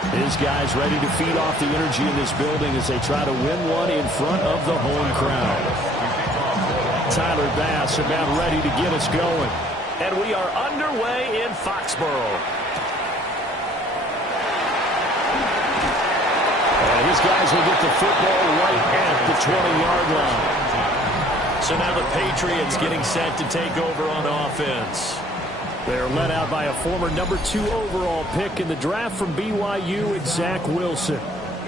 His guys ready to feed off the energy in this building as they try to win one in front of the home crowd. Tyler Bass about ready to get us going. And we are underway in Foxborough. And his guys will get the football right at the 20-yard line. So now the Patriots getting set to take over on offense. They're led out by a former #2 overall pick in the draft from BYU, and Zach Wilson.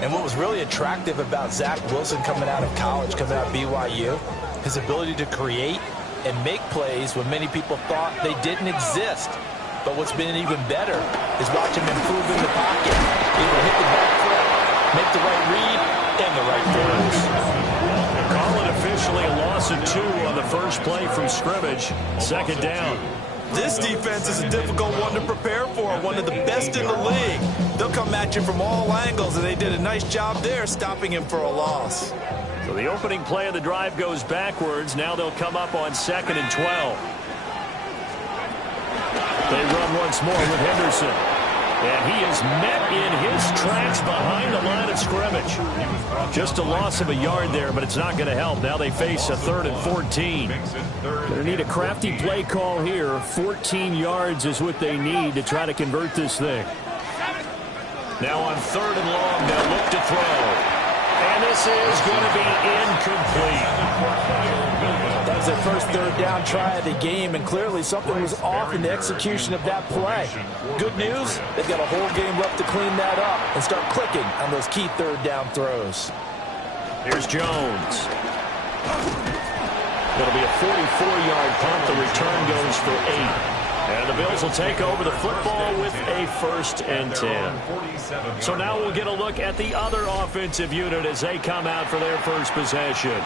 And what was really attractive about Zach Wilson coming out of college, coming out of BYU, his ability to create and make plays when many people thought they didn't exist. But what's been even better is watch him improve in the pocket. Able to hit the back foot, make the right read, and the right throws. Call it officially a loss of 2 on the first play from scrimmage. Second down. This defense is a difficult one to prepare for, one of the best in the league. They'll come at you from all angles, and they did a nice job there stopping him for a loss. So the opening play of the drive goes backwards. Now they'll come up on 2nd and 12. They run once more with Henderson. And he is met in his tracks behind the line of scrimmage. Just a loss of a yard there, but it's not going to help. Now they face a 3rd and 14. Going to need a crafty play call here. 14 yards is what they need to try to convert this thing. Now on 3rd and long, they'll look to throw. And this is going to be incomplete. That was their first 3rd down try of the game, and clearly something was off in the execution of that play. Good news, they've got a whole game left to clean that up and start clicking on those key 3rd down throws. Here's Jones. It'll be a 44-yard punt. The return goes for 8. And the Bills will take over the football with a 1st and 10. So now we'll get a look at the other offensive unit as they come out for their first possession.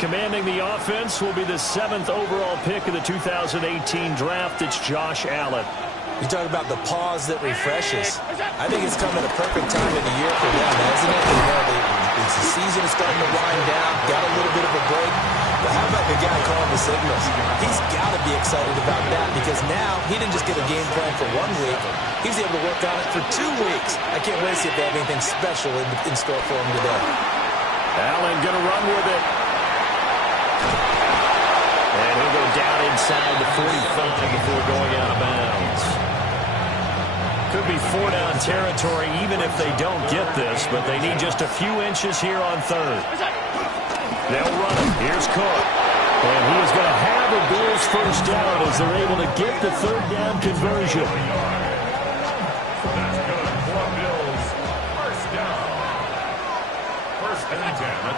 Commanding the offense will be the 7th overall pick of the 2018 draft. It's Josh Allen. You talk about the pause that refreshes. I think it's come at a perfect time of the year for them, hasn't it? The season is starting to wind down, got a little bit of a break. But how about the guy calling the signals? He's got to be excited about that because now he didn't just get a game plan for 1 week. He's able to work on it for 2 weeks. I can't wait to see if they have anything special in store for him today. Allen going to run with it. And he'll go down inside the 45 before going out of bounds. Could be 4-down territory even if they don't get this, but they need just a few inches here on 3rd. They'll run it. Here's Cook. And he is going to have a Bills first down as they're able to get the 3rd down conversion.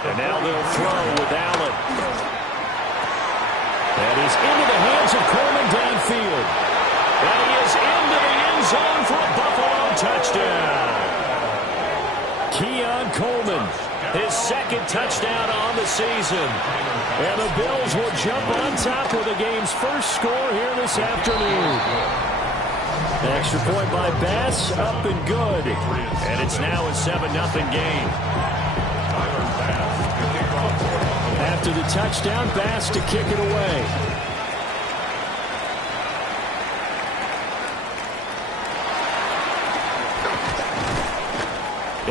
And now they'll throw with Allen. That is into the hands of Coleman downfield. And he is into the end zone for a Buffalo touchdown. Keon Coleman, his 2nd touchdown on the season. And the Bills will jump on top with the game's first score here this afternoon. Extra point by Bass, up and good. And it's now a 7-0 game. After the touchdown, Bass to kick it away.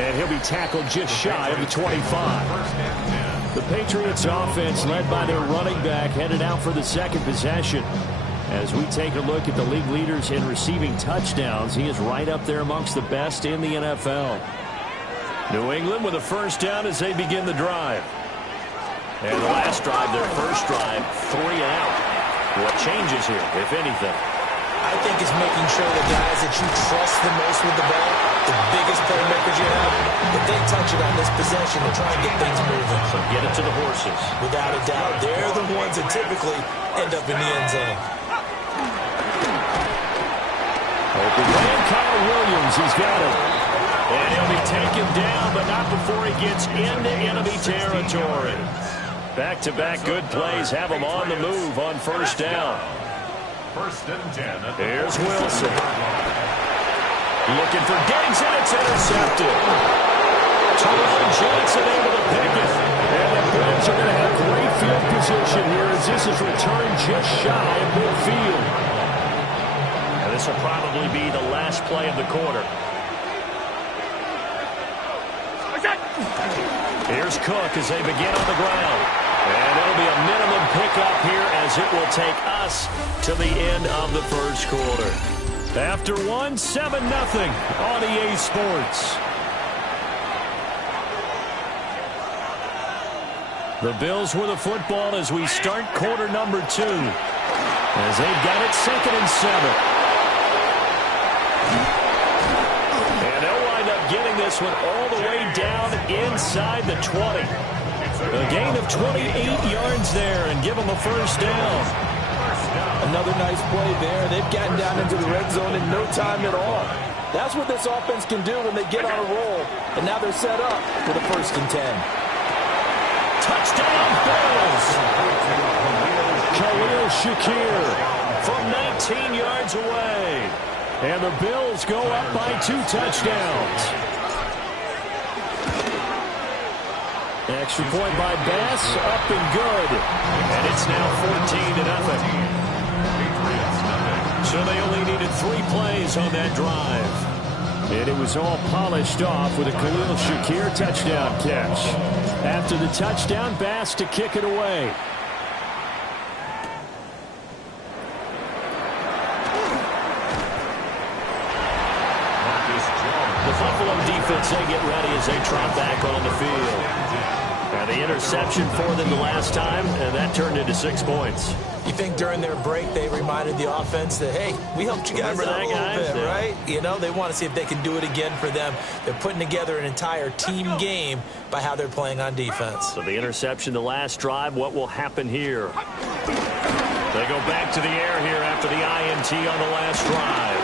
And he'll be tackled just shy of the 25. The Patriots offense led by their running back headed out for the 2nd possession. As we take a look at the league leaders in receiving touchdowns, he is right up there amongst the best in the NFL. New England with a first down as they begin the drive. And the last drive, their first drive, 3 and out. What changes here, if anything? I think it's making sure the guys that you trust the most with the ball, the biggest playmakers you have, that they touch it on this possession to try and get things moving. So get it to the horses. Without a doubt. They're the ones that typically end up in the end zone. Open man, Kyle Williams, he's got it. And he'll be taken down, but not before he gets into enemy territory. Back-to-back good plays have him on the move on first down. First and 10. Here's Wilson. Looking for Diggs, and it's intercepted. Terrell Johnson able to pick it. And the Bills are going to have great field position here as this is returned just shy of midfield. And this will probably be the last play of the quarter. Here's Cook as they begin on the ground. And it'll be a minimum pickup here as it will take us to the end of the first quarter. After 1, 7-0 on EA Sports. The Bills with the football as we start quarter number 2. As they've got it 2nd and 7. And they'll wind up getting this one all the way down inside the 20. A gain of 28 yards there and give them a first down. Another nice play there. They've gotten down into the red zone in no time at all. That's what this offense can do when they get on a roll. And now they're set up for the 1st and 10. Touchdown, Bills! Khalil Shakir from 19 yards away. And the Bills go up by 2 touchdowns. Extra point by Bass, up and good. And it's now 14-0. So they only needed 3 plays on that drive. And it was all polished off with a Khalil Shakir touchdown catch. After the touchdown, Bass to kick it away. The Buffalo defense, they get ready as they trot back on the field. And the interception for them the last time, and that turned into 6 points. You think during their break they reminded the offense that, hey, we helped you guys out a little bit, right? You know, they want to see if they can do it again for them. They're putting together an entire team game by how they're playing on defense. So the interception the last drive, what will happen here? They go back to the air here after the INT on the last drive.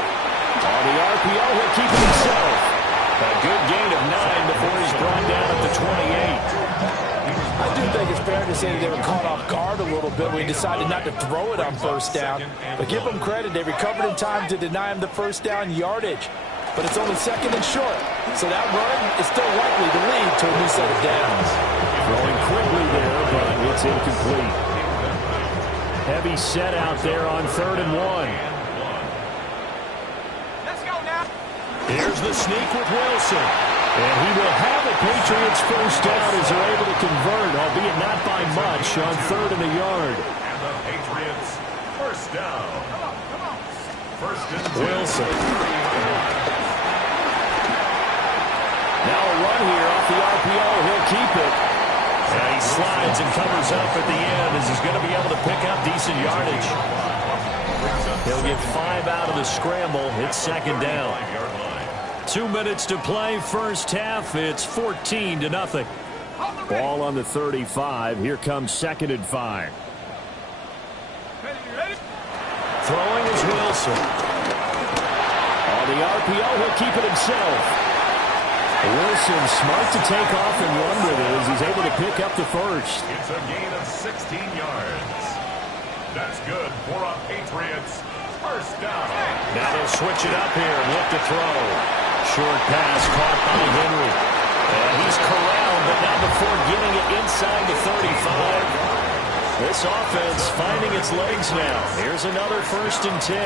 On the RPO, he'll keep it himself. A good gain of 9 before he's brought down at the 28. I do think it's fair to say that they were caught off guard a little bit when he decided not to throw it on 1st down. But give them credit. They recovered in time to deny him the 1st down yardage. But it's only 2nd and short. So that run is still likely to lead to a new set of downs. Throwing quickly there, but it's incomplete. Heavy set out there on 3rd and 1. Here's the sneak with Wilson. And he will have the Patriots first down as they're able to convert, albeit not by much, on 3rd and a yard. And the Patriots first down. First and 10. Wilson. Now a run here off the RPO. He'll keep it. And he slides and covers up at the end as he's going to be able to pick up decent yardage. He'll get 5 out of the scramble. It's 2nd down. 2 minutes to play, first half. It's 14-0. Ball on the 35. Here comes 2nd and 5. Throwing is Wilson. On the RPO, he'll keep it himself. Wilson smart to take off and run with it as he's able to pick up the first. It's a gain of 16 yards. That's good for a Patriots first down. Now they'll switch it up here and look to throw. Short pass caught by Henry. And he's corralled, but not before getting it inside the 35. This offense finding its legs now. Here's another 1st and 10.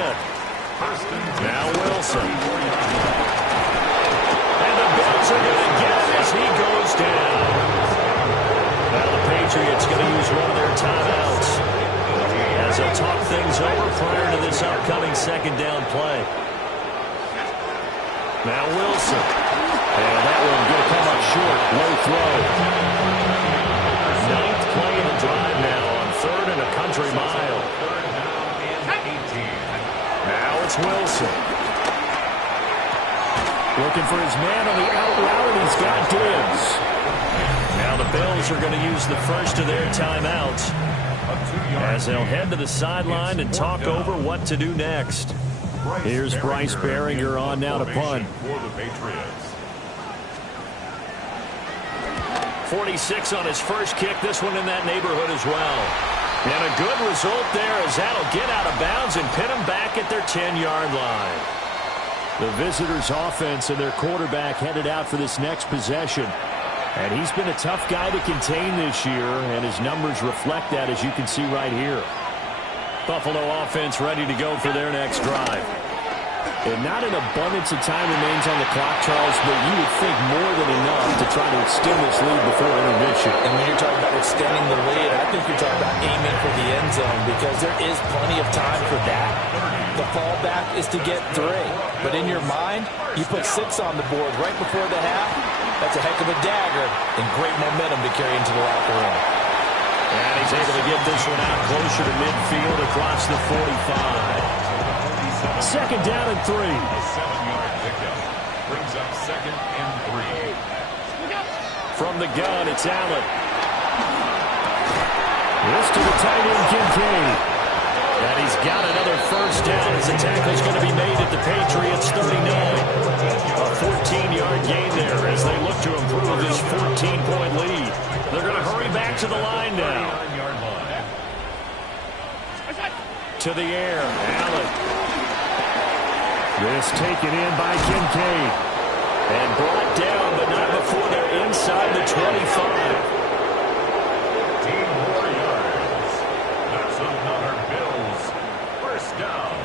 Now Wilson. And the Bills are going to get it as he goes down. Now the Patriots going to use one of their timeouts as they'll talk things over prior to this upcoming 2nd down play. Now Wilson. And that one going to come up short. Low throw. 9th play of the drive now on 3rd and a country mile. Now it's Wilson. Looking for his man on the out route, and he's got dibs. Now the Bills are going to use the first of their timeouts as they'll head to the sideline and talk over what to do next. Here's Bryce Behringer on now to punt. 46 on his first kick. This one in that neighborhood as well. And a good result there as that'll get out of bounds and pin them back at their 10-yard line. The visitors' offense and their quarterback headed out for this next possession. And he's been a tough guy to contain this year, and his numbers reflect that, as you can see right here. Buffalo offense ready to go for their next drive. And not an abundance of time remains on the clock, Charles, but you would think more than enough to try to extend this lead before intermission. And when you're talking about extending the lead, I think you're talking about aiming for the end zone because there is plenty of time for that. The fallback is to get 3. But in your mind, you put 6 on the board right before the half. That's a heck of a dagger and great momentum to carry into the locker room. And he's able to get this one out closer to midfield across the 45. Second down and 3. A 7-yard pickup brings up 2nd and 3. From the gun, it's Allen. This to the tight end, Kincaid. And he's got another first down as the tackle's going to be made at the Patriots' 39. A 14-yard gain there as they look to improve this 14-point lead. They're going to hurry back to the line now. To the air, Allen. This taken in by Kincaid. And brought down, but not before they're inside the 25. Team 4 yards. That's another Bills first down.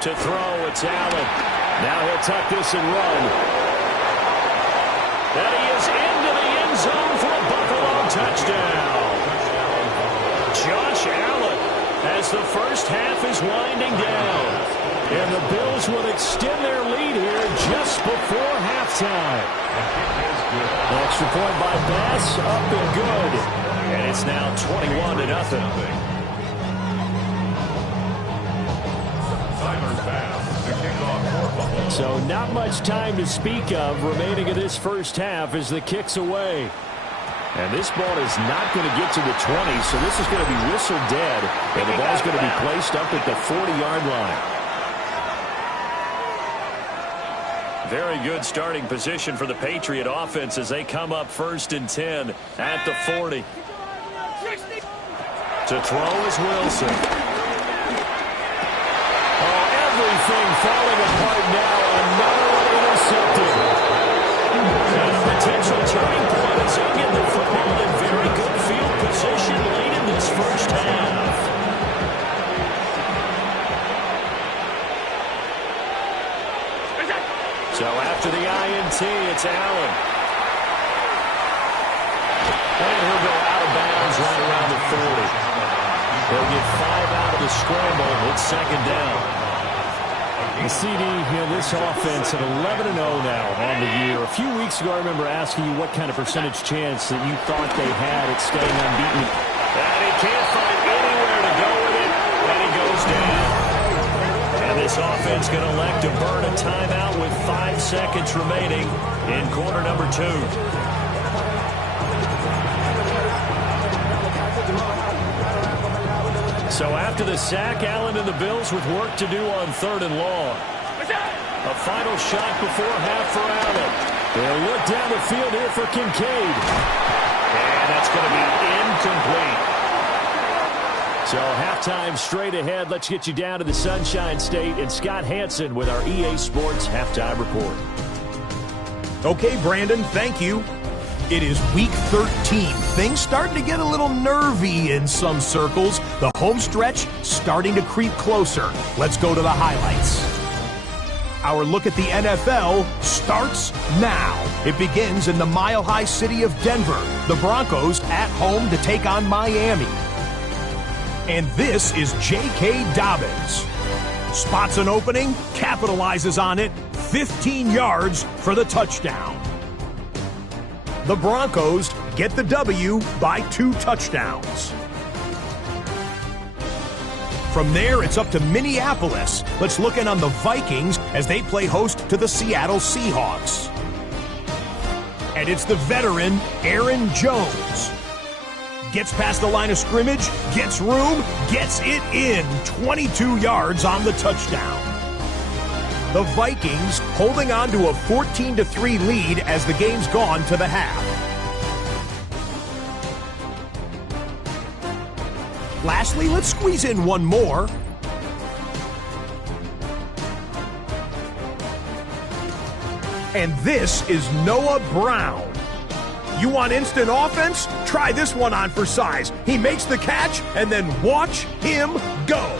To throw, it's Allen. Now he'll tuck this and run. And he is into the end zone for a Buffalo touchdown. Josh Allen as the first half is winding down. And the Bills will extend their lead here just before halftime. Extra point by Bass, up and good. And it's now 21-0. So not much time to speak of remaining in this first half as the kick's away. And this ball is not going to get to the 20, so this is going to be whistled dead. And the ball's going to be placed up at the 40-yard line. Very good starting position for the Patriot offense as they come up 1st and 10 at the 40. To throw is Wilson. Oh, everything falling apart now. Another one intercepted. And a potential turning point as they get the football in very good field position late in this first half. So after the INT, it's Allen. And he'll go out of bounds right around the 40. They'll get 5 out of the scramble. It's 2nd down. The CD, this offense at 11-0 now on the year. A few weeks ago, I remember asking you what kind of percentage chance that you thought they had at staying unbeaten. And he can't find anywhere to go with it, and he goes down. And this offense going to elect to burn a timeout with 5 seconds remaining in quarter number 2. So after the sack, Allen and the Bills with work to do on 3rd and long. A final shot before half for Allen. They'll look down the field here for Kincaid. And that's going to be incomplete. So halftime straight ahead. Let's get you down to the Sunshine State and Scott Hansen with our EA Sports Halftime Report. Okay, Brandon, thank you. It is week 13. Things starting to get a little nervy in some circles. The home stretch starting to creep closer. Let's go to the highlights. Our look at the NFL starts now. It begins in the mile-high city of Denver. The Broncos at home to take on Miami. And this is J.K. Dobbins. Spots an opening, capitalizes on it, 15 yards for the touchdown. The Broncos get the W by 2 touchdowns. From there, it's up to Minneapolis. Let's look in on the Vikings as they play host to the Seattle Seahawks. And it's the veteran, Aaron Jones. Gets past the line of scrimmage, gets room, gets it in. 22 yards on the touchdown. The Vikings holding on to a 14-3 lead as the game's gone to the half. Lastly, let's squeeze in one more. And this is Noah Brown. You want instant offense? Try this one on for size. He makes the catch, and then watch him go.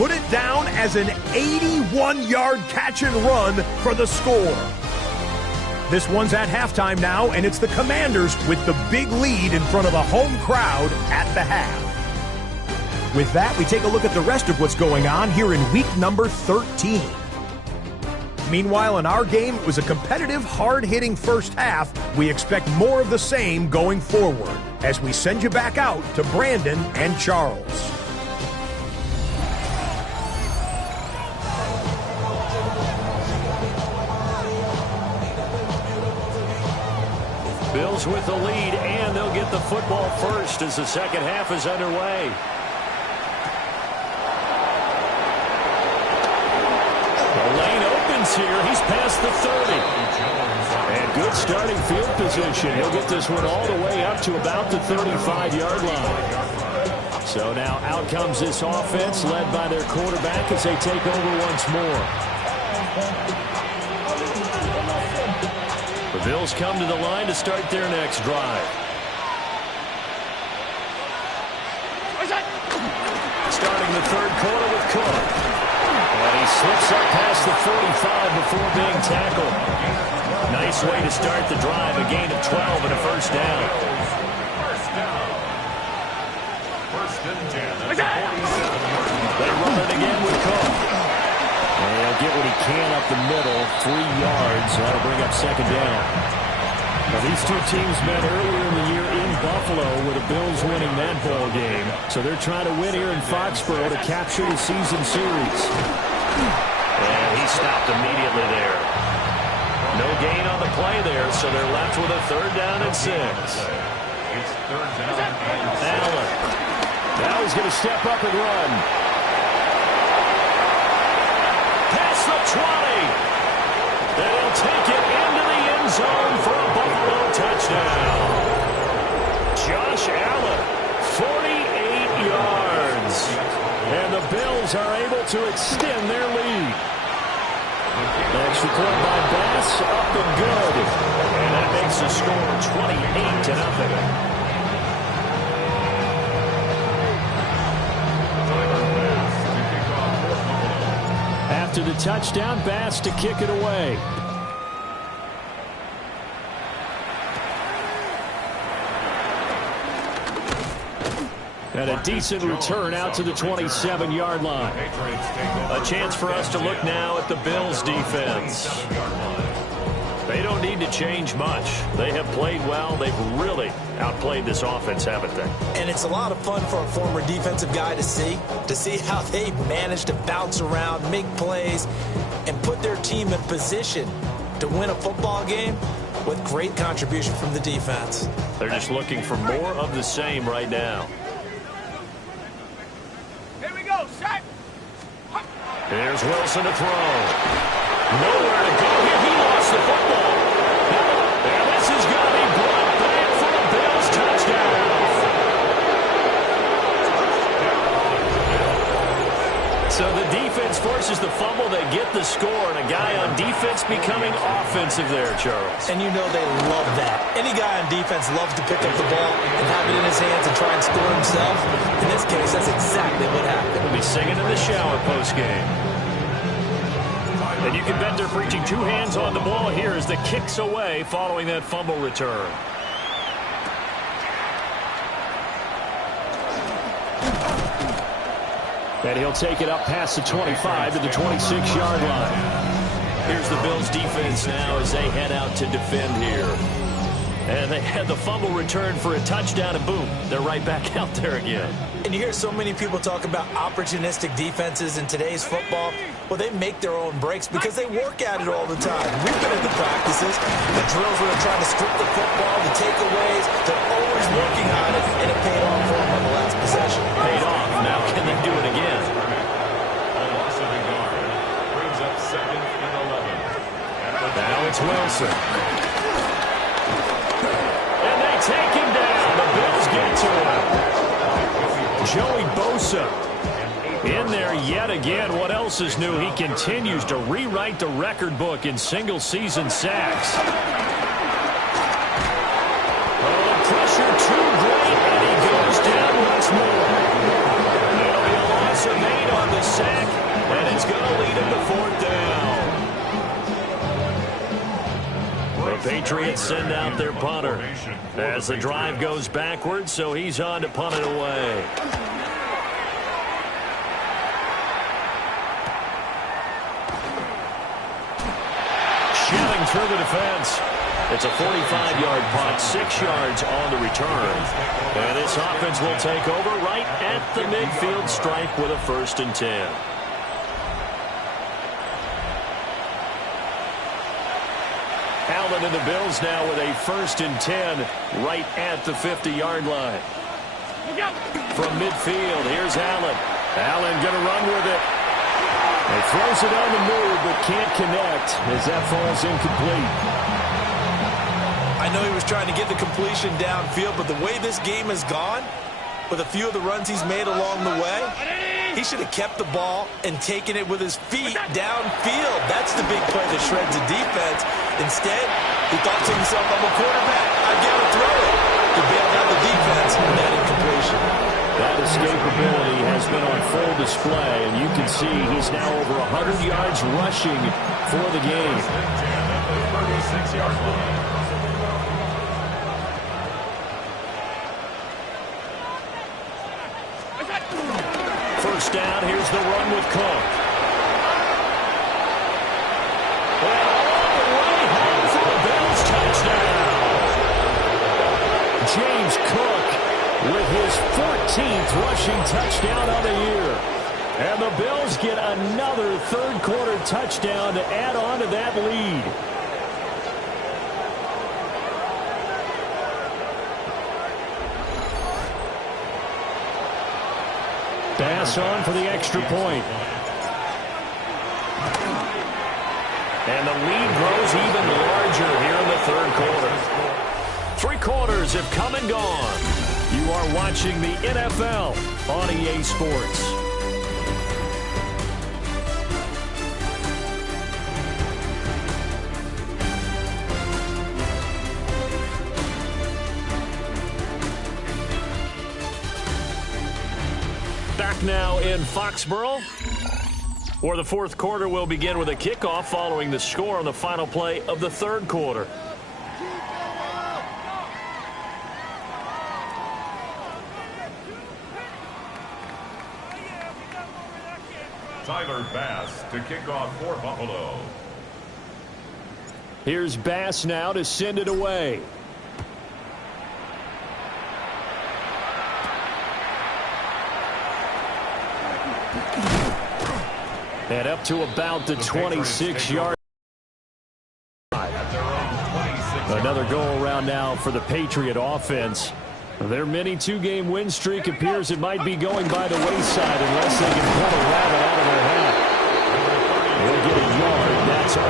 put it down as an 81-yard catch and run for the score. This one's at halftime now, and it's the Commanders with the big lead in front of a home crowd at the half. With that, we take a look at the rest of what's going on here in week number 13. Meanwhile, in our game, it was a competitive, hard-hitting first half. We expect more of the same going forward as we send you back out to Brandon and Charles. Bills with the lead, and they'll get the football first as the second half is underway. The lane opens here. He's past the 30. And good starting field position. He'll get this one all the way up to about the 35-yard line. So now out comes this offense led by their quarterback as they take over once more. The Bills come to the line to start their next drive. Starting the third quarter with Cook. And he slips up past the 45 before being tackled. Nice way to start the drive. A gain of 12 and a first down. First and 10. They run it again with Cook. And he'll get what he can up the middle, 3 yards. That'll bring up second down. Now, these two teams met earlier in the year in Buffalo with the Bills winning that ball game. So they're trying to win here in Foxborough to capture the season series. And he stopped immediately there. No gain on the play there, so they're left with a third down and 6. It's third down and 6. Allen. Now he's going to step up and run. Past the 20. Then he'll take it into the end zone for a Buffalo touchdown. Josh Allen, 48 yards. And the Bills are able to extend their lead. Extra point by Bass, up and good. And that makes the score 28-0. After the touchdown, Bass to kick it away. And a decent return out to the 27-yard line. A chance for us to look now at the Bills' defense. They don't need to change much. They have played well. They've really outplayed this offense, haven't they? And it's a lot of fun for a former defensive guy to see how they manage to bounce around, make plays, and put their team in position to win a football game with great contribution from the defense. They're just looking for more of the same right now. Here we go, set. Here's Wilson to throw. Nowhere to go here. He lost the football. And this is going to be brought back for a Bills touchdown. So the defense forces the fumble. They get the score, and a guy on defense becoming offensive there, Charles. And you know they love that. Any guy on defense loves to pick up the ball and have it in his hands and try and score himself. In this case, that's exactly what happened. He'll be singing in the shower post-game. And you can bet they're preaching 2 hands on the ball here as the kicks away following that fumble return. And he'll take it up past the 25 to the 26-yard line. Here's the Bills defense now as they head out to defend here. And they had the fumble return for a touchdown, and boom, they're right back out there again. And you hear so many people talk about opportunistic defenses in today's football. Well, they make their own breaks because they work at it all the time. We've been in the practices, the drills where they're trying to script the football, the takeaways. They're always working on it, and it paid off for them on the last possession. Paid off. Now can they do it again? A loss of a yard brings up second and 11. Now it's Wilson. And they take him down. The Bills get to him. Joey Bosa in there yet again. What else is new? He continues to rewrite the record book in single-season sacks. Oh, the pressure too great, and he goes down once more. It'll be a loss of 8 on the sack, and it's going to lead him to fourth down. The Patriots send out their punter as the drive goes backwards, so he's on to punt it away. Shouting through the defense. It's a 45-yard punt, 6 yards on the return. And this offense will take over right at the midfield stripe with a 1st and 10. Allen and the Bills now with a 1st and 10 right at the 50-yard line. From midfield, here's Allen. Allen going to run with it. He throws it on the move, but can't connect as that falls incomplete. I know he was trying to get the completion downfield, but the way this game has gone, with a few of the runs he's made along the way, he should have kept the ball and taken it with his feet downfield. That's the big play that shreds the defense. Instead, he thought to himself, I'm a quarterback, I've got to throw it. He bailed out the defense on that incompletion. That escapability has been on full display, and you can see he's now over 100 yards rushing for the game. 36-yard line. First down, here's the run with Cook. And all the way home for the Bills touchdown. James Cook with his 14th rushing touchdown of the year. And the Bills get another third-quarter touchdown to add on to that lead. Pass on for the extra point. And the lead grows even larger here in the third quarter. 3 quarters have come and gone. You are watching the NFL on EA Sports. Back now in Foxborough, where the fourth quarter will begin with a kickoff following the score on the final play of the third quarter. Tyler Bass to kick off for Buffalo. Here's Bass now to send it away. And up to about the 26-yard. Another go-around now for the Patriot offense. Their mini 2-game win streak appears it might be going by the wayside unless they can pull a rabbit out of their hat. They'll get a yard, that's all,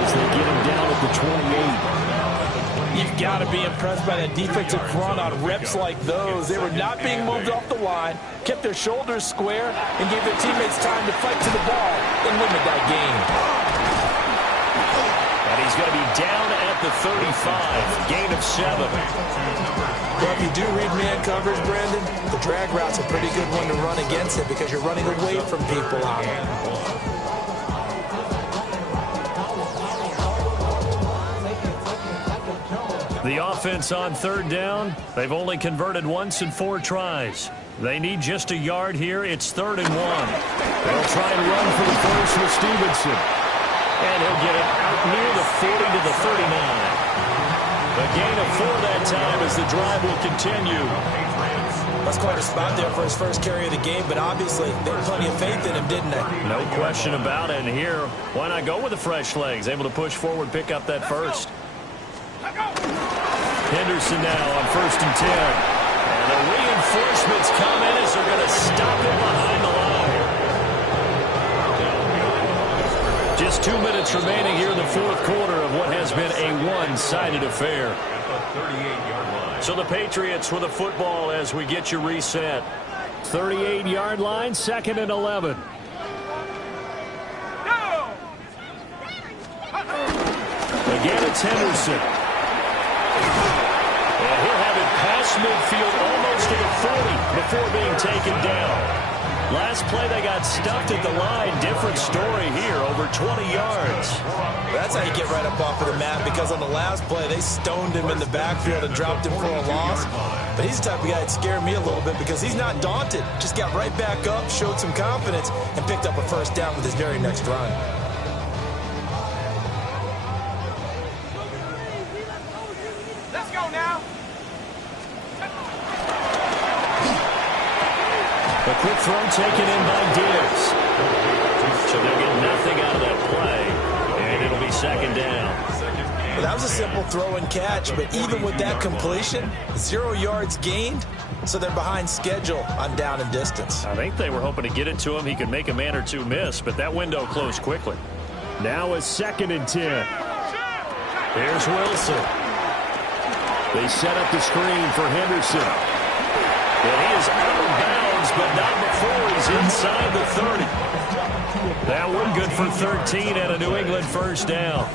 as they get him down at the 28. You've got to be impressed by that defensive front on reps like those. They were not being moved off the line, kept their shoulders square, and gave their teammates time to fight to the ball and limit that game. And he's going to be down at the 35, gain of 7. Well, if you do read man coverage, Brandon, the drag route's a pretty good one to run against it because you're running away from people out there. The offense on third down, they've only converted once in 4 tries. They need just a yard here. It's 3rd and 1. They'll try and run for the first with Stevenson. And he'll get it out near the 40 to the 39. A gain of 4 that time as the drive will continue. That's quite a spot there for his first carry of the game, but obviously they had plenty of faith in him, didn't they? No question about it. And here, why not go with the fresh legs? Able to push forward, pick up that first. Henderson now on 1st and 10. And the reinforcements come in as they're going to stop him behind the line. Just 2 minutes remaining here in the fourth quarter of what has been a one-sided affair. So the Patriots with a football as we get you reset. 38-yard line, 2nd and 11. Again, it's Henderson. And he'll have it past midfield almost at 40 before being taken down. Last play, they got stuffed at the line. Different story here, over 20 yards. That's how you get right up off of the mat, because on the last play, they stoned him in the backfield and dropped him for a loss. But he's the type of guy that scared me a little bit because he's not daunted. Just got right back up, showed some confidence, and picked up a first down with his very next run. Let's go now. A quick throw taken in by Diggs. So they'll get nothing out of that play, and it'll be second down. Well, that was a simple throw and catch, but even with that completion, 0 yards gained, so they're behind schedule on down and distance. I think they were hoping to get it to him. He could make a man or two miss, but that window closed quickly. Now a 2nd and 10. Here's Wilson. They set up the screen for Henderson. And he is out of bounds, but not before he's inside the 30. That one good for 13 and a New England first down.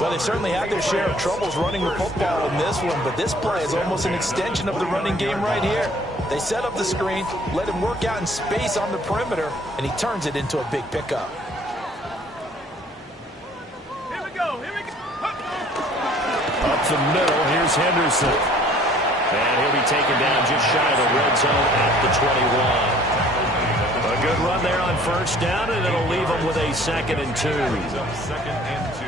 Well, they certainly had their share of troubles running the football in this one, but this play is almost an extension of the running game right here. They set up the screen, let him work out in space on the perimeter, and he turns it into a big pickup. Here we go. Here we go. Up the middle, here's Henderson. And he'll be taken down just shy of the red zone at the 21. A good run there on first down, and it'll leave him with a 2nd and 2. Second and 2.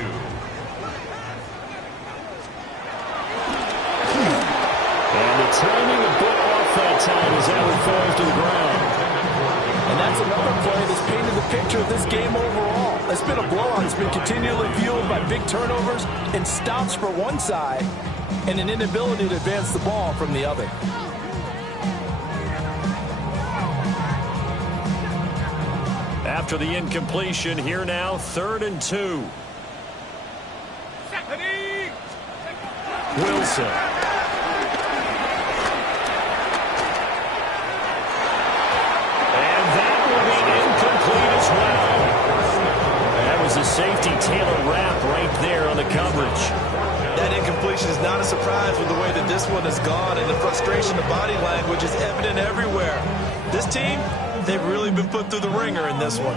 And the timing a bit off that time as that one falls to the ground. And that's another play that's painted the picture of this game overall. It's been a blowout. It's been continually fueled by big turnovers and stops for one side and an inability to advance the ball from the other. After the incompletion, here now, 3rd and 2. Wilson. And that will be incomplete as well. That was a safety Taylor wrap right there on the coverage. That incompletion is not a surprise with the way that this one has gone, and the frustration of body language is evident everywhere. This team, they've really been put through the ringer in this one.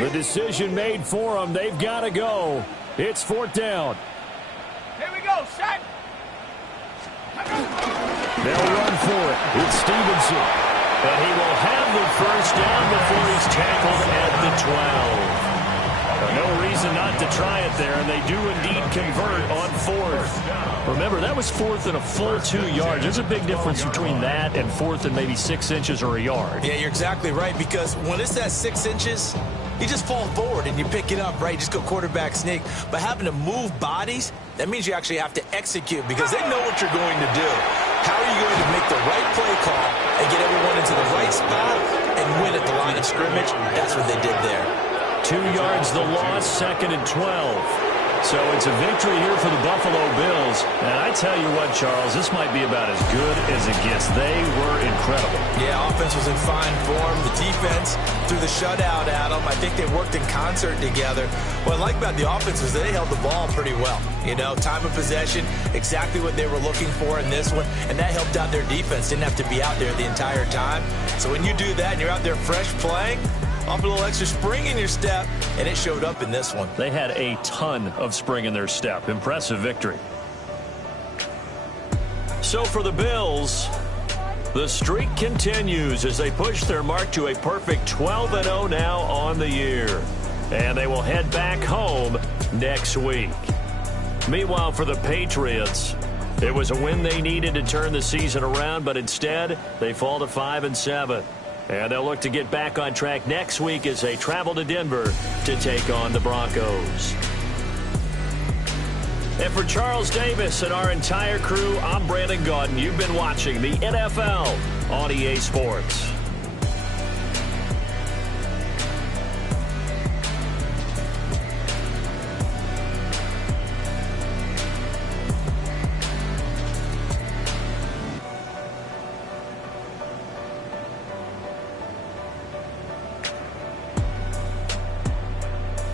The decision made for them. They've got to go. It's 4th down. Here we go. Set. They'll run for it. It's Stevenson. And he will have the first down before he's tackled at the 12. No reason not to try it there, and they do indeed convert on 4th. Remember, that was 4th and a full 2 yards. There's a big difference between that and 4th and maybe 6 inches or a yard. Yeah, you're exactly right, because when it's at 6 inches, you just fall forward and you pick it up, right? You just go quarterback sneak. But having to move bodies, that means you actually have to execute because they know what you're going to do. How are you going to make the right play call and get everyone into the right spot and win at the line of scrimmage? That's what they did there. 2 yards the loss, 2nd and 12. So it's a victory here for the Buffalo Bills. And I tell you what, Charles, this might be about as good as it gets. They were incredible. Yeah, offense was in fine form. The defense threw the shutout at them. I think they worked in concert together. What I like about the offense was they held the ball pretty well. You know, time of possession, exactly what they were looking for in this one. And that helped out their defense. Didn't have to be out there the entire time. So when you do that and you're out there fresh playing, off a little extra spring in your step, and it showed up in this one. They had a ton of spring in their step. Impressive victory. So for the Bills, the streak continues as they push their mark to a perfect 12-0 now on the year. And they will head back home next week. Meanwhile, for the Patriots, it was a win they needed to turn the season around, but instead they fall to 5-7. And they'll look to get back on track next week as they travel to Denver to take on the Broncos. And for Charles Davis and our entire crew, I'm Brandon Gaudin. You've been watching the NFL on EA Sports.